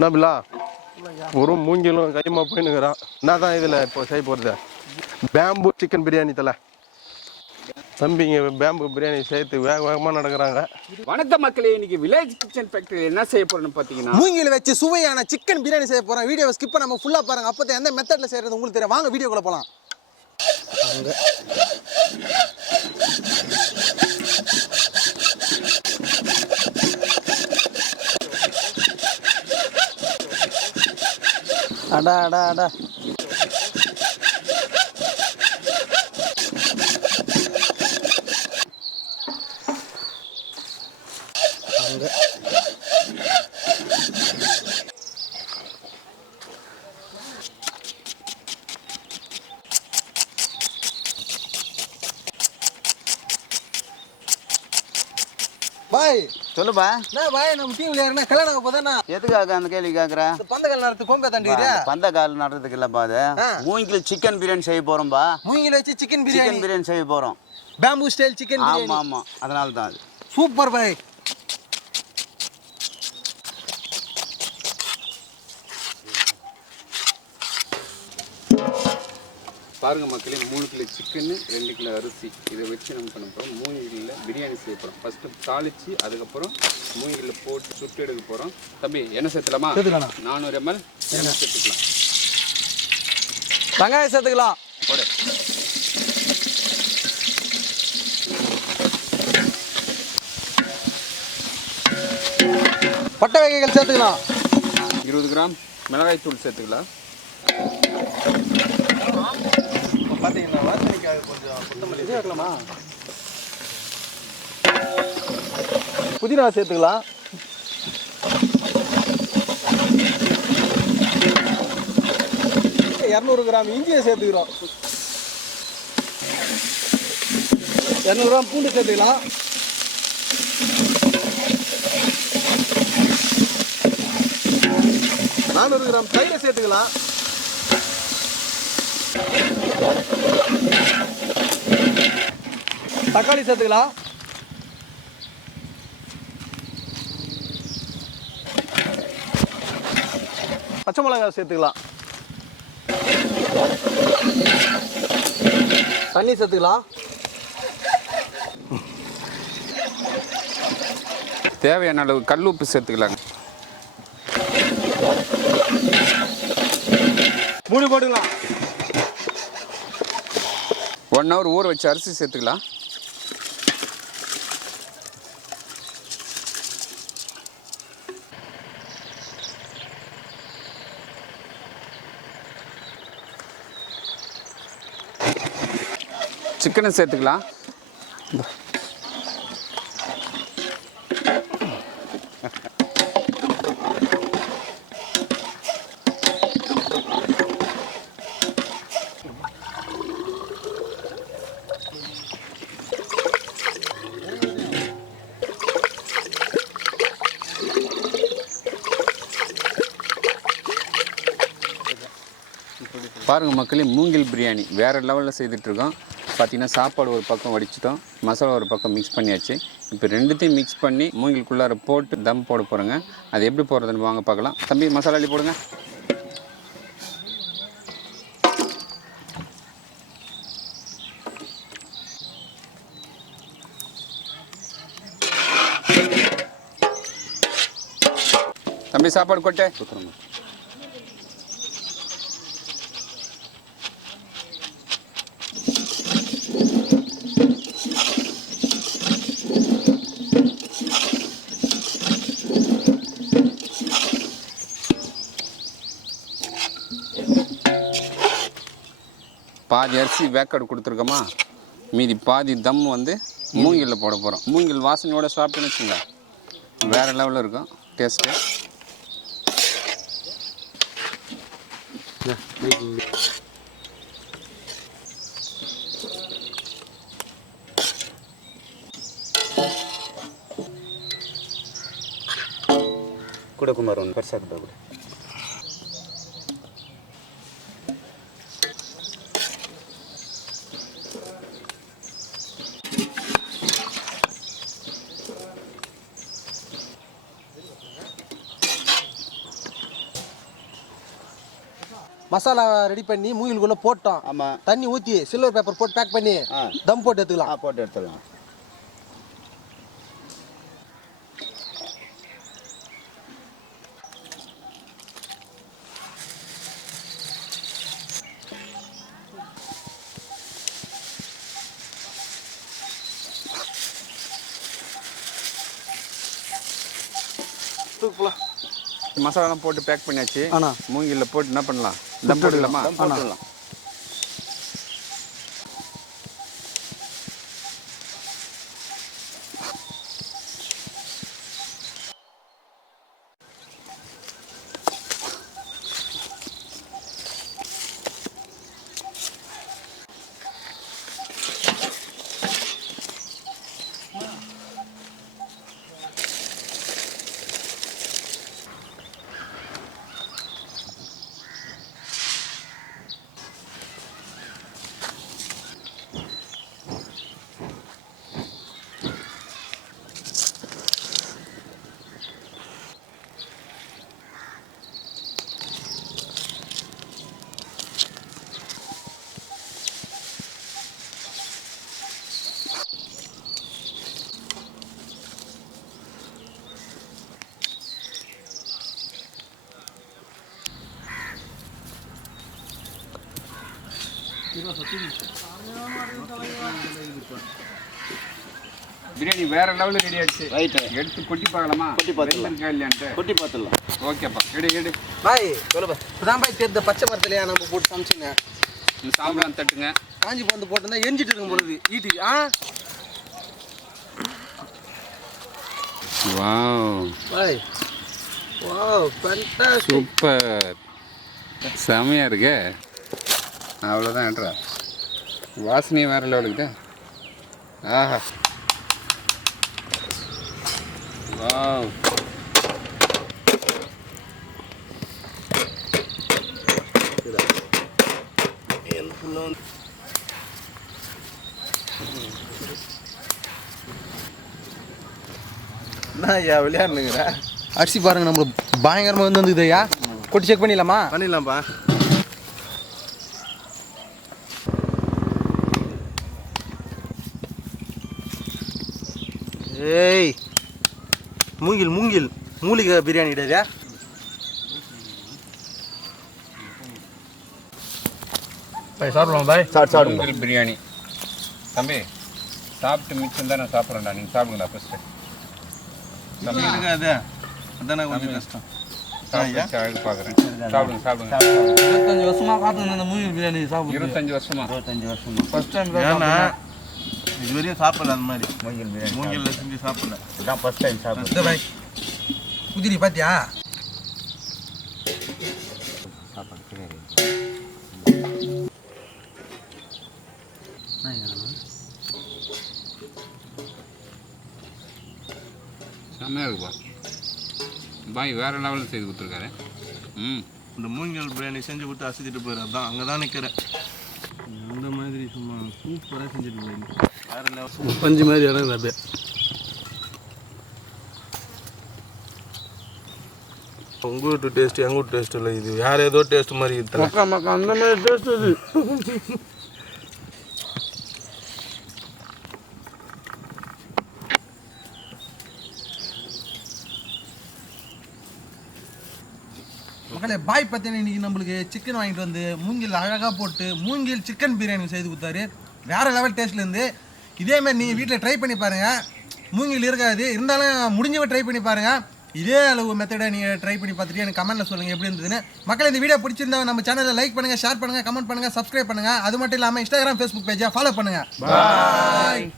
என்ன பில்லா ஒரு மூங்கிலும் கைமா போயினுங்கிறான். என்ன தான் இதில் இப்போ செய்ய போகிறது? பேம்பு சிக்கன் பிரியாணி தலை. தம்பிங்க பேம்பு பிரியாணி சேர்த்து வேகமாக நடக்கிறாங்க. வணக்கம் மக்களே, இன்னைக்கு வில்லேஜ் கிச்சன் ஃபேக்டரி என்ன செய்ய போறோம்னு பார்த்தீங்கன்னா மூங்கில் வச்சு சுவையான சிக்கன் பிரியாணி செய்ய போகிறோம். வீடியோவை ஸ்கிப் பண்ணாமல் ஃபுல்லாக பாருங்கள். அப்போ எந்த மெத்தடில் செய்கிறது உங்களுக்கு தெரியும். வாங்க வீடியோக்குள்ளே போகலாம். அடா அடா அடா பாய் சொல்லுப்பா. என்ன பாய், நம்ம டீம் விளையாடுனா கல்யாணம் ஆக போதானா? எதுக்காக அந்த கேள்வி கேட்குற? பந்தக்கால் நடத்துக்கு கோம்பே தாண்டியா? பந்தக்கால் நடுறதுக்கு இல்லப்பா, அது மூங்கில் சிக்கன் பிரியாணி செய்ய போறோம்பா. மூங்கில் வச்சு சிக்கன் பிரியாணி செய்ய போறோம். Bamboo style chicken biryani. ஆமா ஆமா, அதனால தான் அது. சூப்பர் பாய். பாருங்க மக்களே, 3 கிலோ சிக்கன், 2 கிலோ அரிசி, இதை வச்சு நம்ம பண்ண போகிறோம். மூங்கிலில் பிரியாணி செய்ய போகிறோம். ஃபஸ்ட்டு தாளித்து அதுக்கப்புறம் மூங்கிலில் போட்டு சுட்டு எடுக்க போகிறோம். தம்பி எண்ணெய் சேர்த்துலாமா? 400 ml எண்ணெய் சேர்த்துக்கலாம். வெங்காயம் சேர்த்துக்கலாம். போடு. பட்டை வகைகள் சேர்த்துக்கலாம். 20 கிராம் மிளகாய் தூள் சேர்த்துக்கலாம். பார்த்தீங்கன்னா வாசனைக்காக கொஞ்சம் கொத்தமல்லி சேர்க்கலாமா? புதினா சேர்த்துக்கலாம். கிராம் இஞ்சியை சேர்த்துக்கிறோம். 200 கிராம் பூண்டு சேர்த்துக்கலாம். 400 கிராம் தயிரை சேர்த்துக்கலாம். தக்காளி சேர்த்துக்கலாம். பச்சை மிளகாய் சேர்த்துக்கலாம். தண்ணி சேர்த்துக்கலாம். தேவையான அளவு கல் உப்பு சேர்த்துக்கலாங்க. மூடி போட்டுக்கலாம். 1 hour ஊற வச்சு அரிசி சேர்த்துக்கலாம். சிக்கனை சேர்த்துக்கலாம். பாருங்கள் மக்களே, மூங்கில் பிரியாணி வேறு லெவலில் செய்துட்ருக்கோம். பார்த்திங்கன்னா சாப்பாடு ஒரு பக்கம் வடிச்சிட்டோம், மசாலா ஒரு பக்கம் மிக்ஸ் பண்ணியாச்சு. இப்போ ரெண்டுத்தையும் மிக்ஸ் பண்ணி மூங்கிலுக்குள்ளார போட்டு தம் போட போகிறோங்க. அது எப்படி போடுறதுன்னு வாங்க பார்க்கலாம். தம்பி மசாலா அள்ளி போடுங்க. தம்பி சாப்பாடு கொட்டை சுற்றுறோம். பாதி அரிசி வேக்காடு கொடுத்துருக்கோமா, மீதி பாதி தம் வந்து மூங்கிலில் போட போகிறோம். மூங்கில் வாசனையோட சாப்பிட்டுன்னு வச்சுங்க, வேறு லெவலில் இருக்கும் டேஸ்ட்டு. கூட குமார் ஒன்று பெருசாக கூட மசாலா ரெடி பண்ணி மூங்கிலுக்குள்ளே போட்டோம். ஆமாம். தண்ணி ஊற்றி சில்வர் பேப்பர் போட்டு பேக் பண்ணி தம் போட்டு எடுத்துக்கலாம். போட்டு எடுத்துக்கலாம். மசாலாலாம் போட்டு பேக் பண்ணியாச்சு. ஆனா மூங்கிலில் போட்டு என்ன பண்ணலாம்? தம் போட்டுக்கலாமா? போட்டுடலாம். பிரியாணி வேற லெவலில் ரெடி ஆயிடுச்சு. ரைட்டு. எடுத்து கொட்டி பார்க்கலாமா? கொட்டி பார்த்துடலாம். இல்லையான்ட்டு கொட்டி பார்த்துடலாம். ஓகேப்பா. எடு பாய் இப்போதான் பாய் தெரிந்த பச்சை மரத்துலையா நம்ம போட்டு சமைச்சுங்க. இந்த சாம்பிரான் தட்டுங்க. காஞ்சி போந்து போட்டிருந்தா எரிஞ்சிட்டு இருக்கும் பொழுது ஈட்டி. வாவ் பாய் வாவ் ஃபேண்டாஸ்டிக். சூப்பர். செமையாக இருக்கே. அவ்வளோதான் ஏன்றா. வாசனையே வேறு லெவலுக்குதே. ஆஹா வாவ். ஐயா விளையாடுனுங்கிற அரிசி பாருங்க நம்மளுக்கு பயங்கரமாக வந்துருக்குது ஐயா. கொட்டி செக் பண்ணிடலாமா? பண்ணிடலாம்ப்பா. ஏய் மூங்கில் மூலிகை பிரியாணி கிடையாது. பாய் சாப்பிடலாம் பாய். சாப்பிடுங்க. மூங்கில் பிரியாணி. தம்பி சாப்பிட்டு மிச்சம் தான் நான் சாப்பிட்றேன்டா. நீங்கள் சாப்பிடுங்கடா ஃபஸ்ட்டு. தம்பி இருக்காது அதானே கொஞ்சம் கஷ்டம். சாப்பிட்டு பார்க்குறேன். சாப்பிடுங்க. 25 வருஷமா காத்துங்க இந்த மூங்கில் பிரியாணி சாப்பிட்டு. 25 வருஷமா? ஃபர்ஸ்ட் டைம் ஏன்னா இது வரையும் சாப்பிடல அந்த மாதிரி மூங்கில் பிரியாணி. மூங்கிலில் செஞ்சு சாப்பிடல. இதான் ஃபர்ஸ்ட் டைம் சாப்பிடுறேன். இந்த பாய் குதிரி பாத்தியா? செம்மையாக இருக்குப்பா. பாய் வேறு லெவலில் செய்து கொடுத்துருக்காரு. இந்த மூங்கில் பிரியாணி செஞ்சு கொடுத்து அசைச்சிட்டு போயிரு. அதான் அங்கே தான் நிற்கிறேன். இந்த மாதிரி சும்மா சூப்பராக செஞ்சுட்டு போயிரு. வேறு லெவல் பஞ்சு மாதிரி இடம் அப்படியே. உங்கள் வீட்டு டேஸ்ட்டு எங்கள் வீட்டு டேஸ்ட் இல்லை. இது வேறு ஏதோ டேஸ்ட் மாதிரி இருக்குது. அந்த மாதிரி டேஸ்ட் இது. மக்களே பாய் பார்த்தீங்கன்னா இன்றைக்கி நம்மளுக்கு சிக்கன் வாங்கிட்டு வந்து மூங்கில் அழகாக போட்டு மூங்கில் சிக்கன் பிரியாணி செய்து கொடுத்தாரு. வேறு லெவல் டேஸ்ட்லேருந்து. இதேமாதிரி நீங்கள் வீட்டில் ட்ரை பண்ணி பாருங்கள். மூங்கில் இருக்காது இருந்தாலும் முடிஞ்சவ ட்ரை பண்ணி பாருங்கள். இதே அளவு மெத்தடை நீங்கள் ட்ரை பண்ணி பார்த்துட்டு எனக்கு கமெண்ட்டில் சொல்லுங்கள் எப்படி இருந்ததுன்னு. மக்கள் இந்த வீடியோ பிடிச்சிருந்தா நம்ம சேனலை லைக் பண்ணுங்கள், ஷேர் பண்ணுங்கள், கமெண்ட் பண்ணுங்கள், சப்ஸ்கிரைப் பண்ணுங்கள். அது மட்டும் இல்லாமல் இன்ஸ்டாகிராம், ஃபேஸ்புக் பேஜை ஃபாலோ பண்ணுங்கள். பாய்.